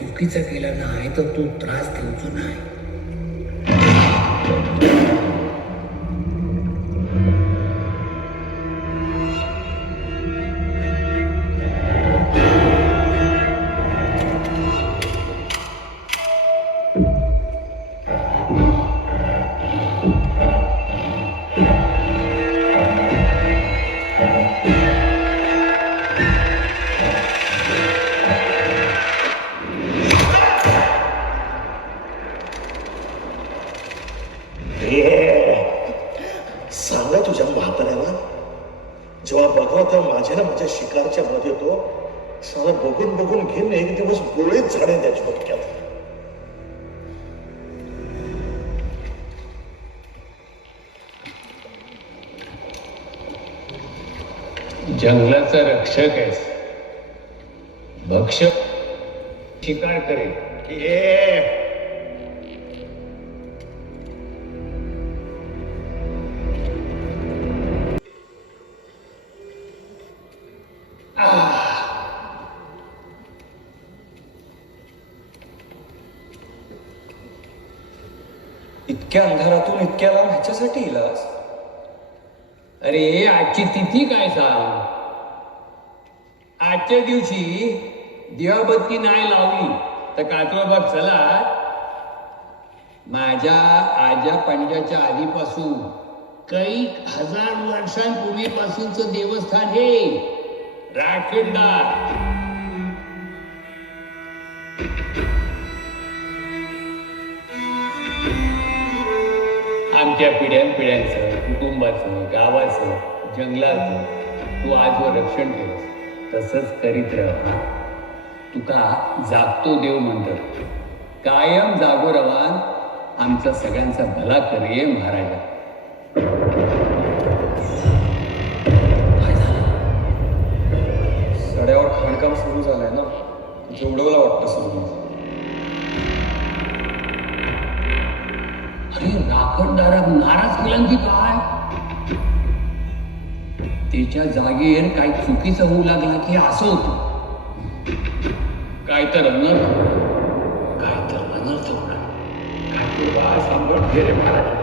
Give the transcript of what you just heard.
चुकीचं केलं नाही तर तू त्रास देऊचो नाही. सांगा तुझ्या म्हाताऱ्याला जेव्हा बघाव तेव्हा माझ्या शिकारच्या मध्ये तो साला बघून बघून घेऊन एक दिवस गोळीच झाडे त्याच्या डोक्यात. जंगलाचा रक्षक आहेस, भक्षक शिकार करेल. इतक्या अंधारातून इतक्या लांब ह्याच्यासाठी इलास? अरे आजची तिथी काय सांग. आजच्या दिवशी दिवाबत्ती नाही लावली तर कात्रबाग चला माझ्या आजा पंजाच्या आधीपासून काही हजार वर्षांपूर्वीपासूनच देवस्थान हे राखणदार. आमच्या पिढ्यानपिढ्यांचं, कुटुंबाचं, गावाचं, जंगलाचं तू आजवर रक्षण केलंस. तसंच करीत राहा. तुका जागतो देव म्हणतात. कायम जागो रवान आमचा सगळ्यांचा भला करे महाराजा. सड्यावर खाणकाम सुरू झालंय ना, जेवढवला वाटतं सुरू. अरे राखणदाराक नाराज केला की काय? त्याच्या जागेवर काही चुकीचं होऊ लागला की असं होतं. काय तर अनर्थ होणार. काय तर सांगत गेले महाराज.